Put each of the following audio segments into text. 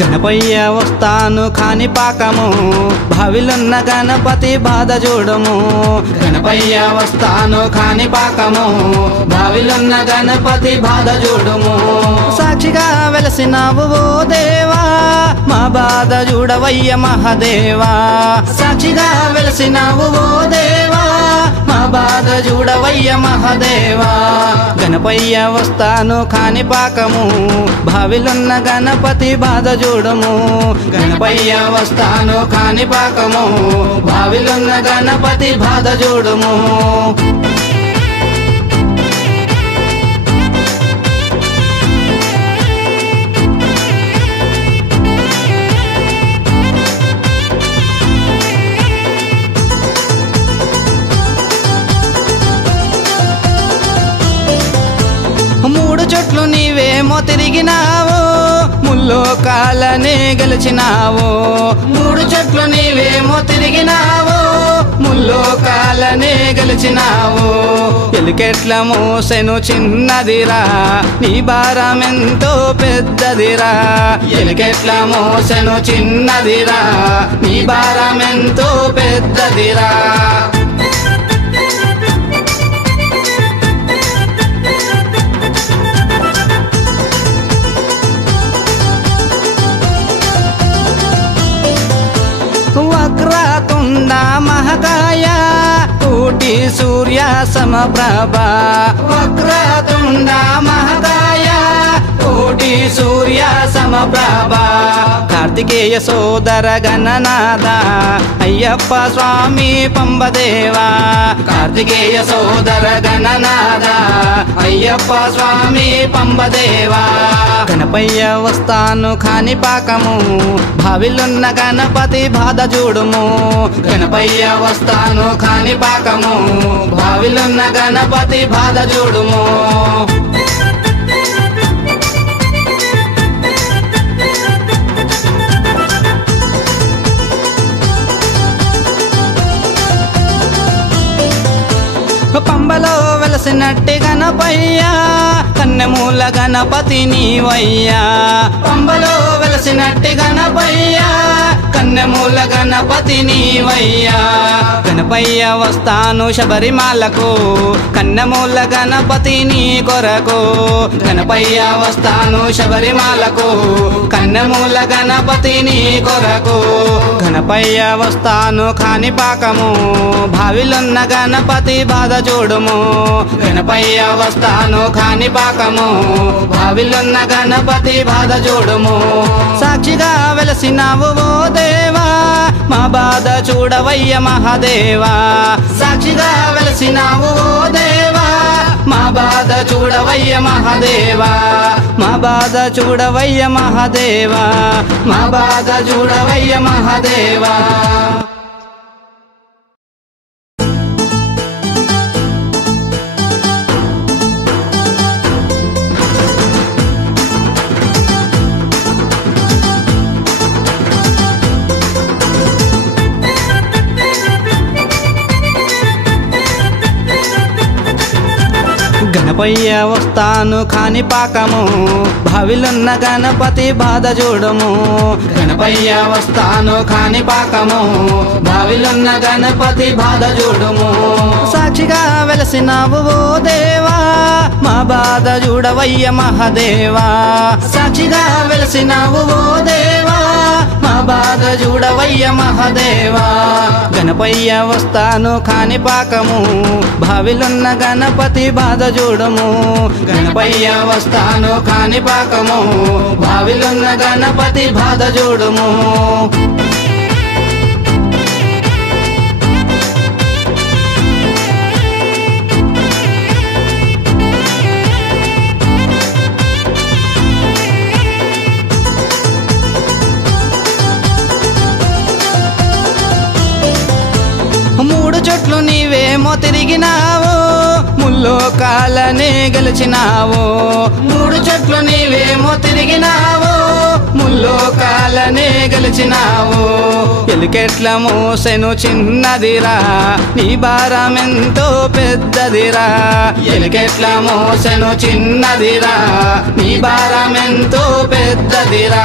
గణపయ్య వస్తాను కాణిపాకము భావిలున్న గణపతి బాధ చూడము గణపయ్య వస్తాను కాణిపాకము భావిలున్న గణపతి బాధ చూడము సాక్షిగా వెలసినావు ఓ దేవా మా బాధ చూడవయ్య మహాదేవా సాక్షిగా వెలసినావు ఓ దేవా మా బాధ చూడవయ్య మహాదేవా గణపయ్య వస్తాను కాణిపాకము భావిలున్న గణపతి బాధ చూడము గణపయ్య వస్తాను కాణిపాకము భావిలున్న గణపతి బాధ చూడము మూడు చుట్లు నీవేమో తిరిగినావు ముల్లోకాలనే గెలిచినావు మూడు చుట్లు నీవేమో తిరిగినావు ముల్లోకాలనే గెలిచినావు ఎలికెట్ల మోసెను చిన్నదిరా నీ భారమెంతో పెద్దదిరా ఎలికెట్ల మోసెను చిన్నదిరా నీ భారమెంతో పెద్దదిరా వక్రతుండ మహాకాయ కోటి సూర్య సమప్రభ వక్రతుండ మహాకాయ కోటి సూర్య సమప్రభ కార్తికేయ సోదర గణనాథ అయ్యప్ప స్వామి పంబదేవా కార్తికేయ సోదర గణనాథ అయ్యప్ప స్వామి పంబదేవా గణపయ్య వస్తాను కాణిపాకము భావిలున్న గణపతి బాధ చూడుము గణపయ్య వస్తాను కాణిపాకము భావిలున్న గణపతి బాధ చూడుము పంబలో వెలసినట్టి గణపయ్య కన్నెమూల గణపతి నీవయ్యా పంబలో వెలసినట్టి గణపయ్య కన్నెమూల గణపతి నీవయ్యా గణపయ్య వస్తాను శబరిమాలకు కన్నెమూల గణపతి నీ కొరకు గణపయ్య వస్తాను శబరిమాలకు కన్నెమూల గణపతి నీ కొరకు గణపయ్య వస్తాను కాణిపాకము భావిలున్న గణపతి బాధ చూడుము గణపయ్య వస్తాను కాణిపాకము భావిలున్న గణపతి బాధ చూడుము సాక్షిగా వెలసినావు ఓ దేవా మా బాధ చూడవయ్య మహాదేవా సాక్షిగా వెలసినావు ఓ దేవా మా బాధ చూడవయ్య మహాదేవా మా బాధ చూడవయ్య మహాదేవా మా బాధ చూడవయ్య మహాదేవా గణపయ్య వస్తాను కాణిపాకము భావిలున్న గణపతి బాధ చూడము గణపయ్య వస్తాను కాణిపాకము భావిలున్న గణపతి బాధ చూడము సాక్షిగా వెలసినావు ఓ దేవా మా బాధ చూడవయ్య మహాదేవా సాక్షిగా వెలసినావు ఓ దేవా మా బాధ చూడవయ్య మహాదేవా గణపయ్య వస్తాను కాణిపాకము భావిలున్న గణపతి బాధ చూడము గణపయ్య వస్తాను కాణిపాకము భావిలున్న గణపతి బాధ చూడము మూడు చుట్లు నీవేమో తిరిగినావు ముల్లోకాలనే గెలిచినావు మూడు చుట్లు నీవేమో తిరిగినావు ముల్లోకాలనే గెలిచినావు ఎలికెట్ల మోసెను చిన్నదిరా నీ భారమెంతో పెద్దదిరా ఎలికెట్ల మోసెను చిన్నదిరా నీ భారమెంతో పెద్దదిరా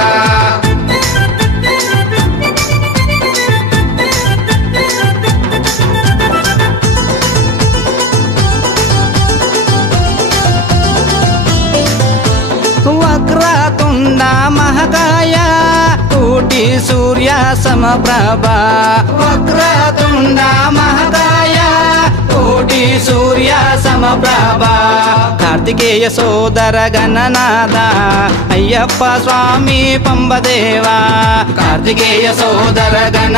సూర్య సమప్రభ వక్రతుండ మహకాయ కోటి సూర్య సమప్రభ కార్తికేయ సోదర గణనాథ అయ్యప్ప స్వామి పంబదేవా కార్తికేయ సోదర గణ